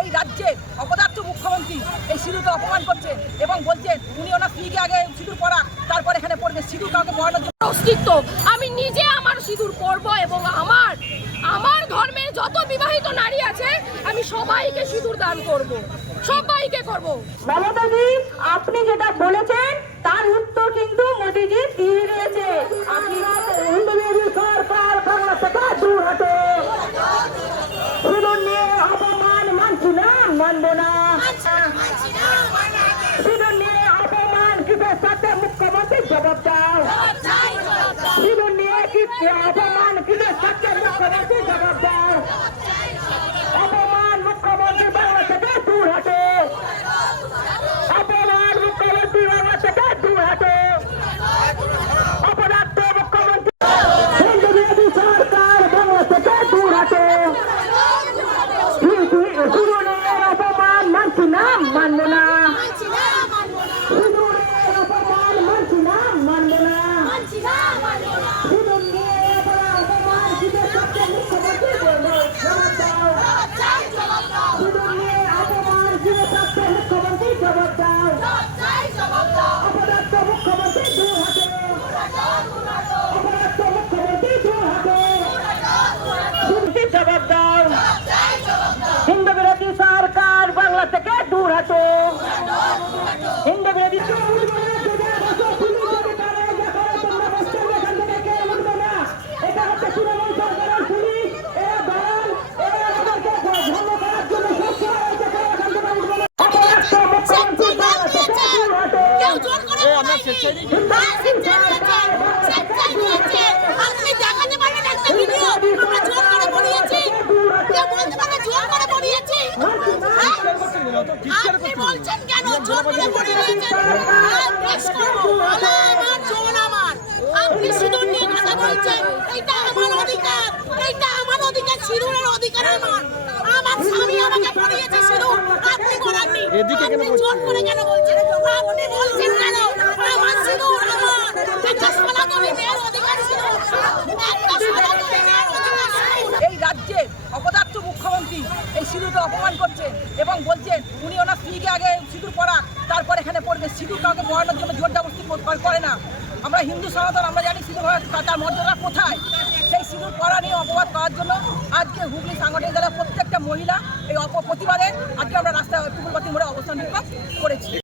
এই রাজ্যের অপদার্থ মুখ্যমন্ত্রী এই সিঁদুরকে অপমান করছেন এবং বলছেন উনি ওনার স্ত্রীকে আগে সিঁদুর পরা তারপর এখানে পড়বে। সিঁদুর কাউকে পরানোর জন্য অস্তিত্ব, আমি নিজে আমার সিঁদুর পরব এবং আমার ধর্মের যত বিবাহিত নারী আছে আমি সবাইকে সিঁদুর দান করব, সবাইকে করব। মমতাজি, আপনি যেটা বলেছেন তার উত্তর কিন্তু মোদিজি দিয়ে দিয়েছে। আপনি সরকার বাংলা থেকে দূর হটো, সিঁদুর নিয়ে অপমান মানছি না, মানব না। সিঁদুর নিয়ে অপমান কিসের সাথে মুখ্যমন্ত্রী জবাব দাও। সিঁদুর নিয়ে কি অপমান কিসের সাথে মুখ্যমন্ত্রী জবাব দাও। অপমান মুখ্যমন্ত্রী বাংলা থেকে দূর হটো, অপমান মুখ্যমন্ত্রী বাংলা থেকে দূর হটো। অপরাধ মুখ্যমন্ত্রী হিন্দু বিরোধী সরকার বাংলা থেকে দূর হটো। সিঁদুরের অপমান মানছি না, মানব না। সিঁদুরের অপমান মানছি না, মানব না। সিঁদুর নিয়ে অপমান কিসের সাথে মুখ্যমন্ত্রী জবাব দাও। সিঁদুর নিয়ে অপমান কিসের সাথে মুখ্যমন্ত্রী জবাব দাও। অপরাধ মুখ্যমন্ত্রী দূর হটো, অপরাধ মুখ্যমন্ত্রী দূর হটো। সিঁদুরকে জবাব দাও। হিন্দু বিরোধী সরকার বাংলা থেকে দূর হটো, হিন্দু বিরোধী আপনি বলছেন কেন জোর করে পড়ে নিয়েছেন? আপনি সিঁদুর নিয়ে কথা বলছেন, এটা আমার অধিকার, এটা আমার অধিকার, সিঁদুরের অধিকার আমার। আমার স্বামী আমাকে পরিয়েছে সিঁদুর, আপনি পরাননি। আপনি জোর করে কেন বলছেন? আপনি বলছেন কেন আমার সিঁদুর আমার? একটা সনাতনী মেয়ের অধিকার সিঁদুর, একটা সনাতনী মেয়ের অধিকার সিঁদুর। এই রাজ্যের অপদার্থ মুখ্যমন্ত্রী এই সিঁদুরকে অপমান করছেন এবং বলছেন উনি ওনার স্ত্রীকে আগে সিঁদুর পরা তারপর এখানে পড়বে। সিঁদুর কাউকে পরানোর জন্য জোর জবরদস্তি করে না। আমরা হিন্দু সনাতন, আমরা জানি সিঁদুর তার মর্যাদা কোথায়। সেই সিঁদুর পরা নিয়ে অপবাদ করার জন্য আজকে হুগলি সাংগঠনিক দলের প্রত্যেকটা মহিলা এই প্রতিবাদে আজকে আমরা রাস্তায় টুকুলবাতি মোড়ে অবস্থান বিক্ষোভ করেছি।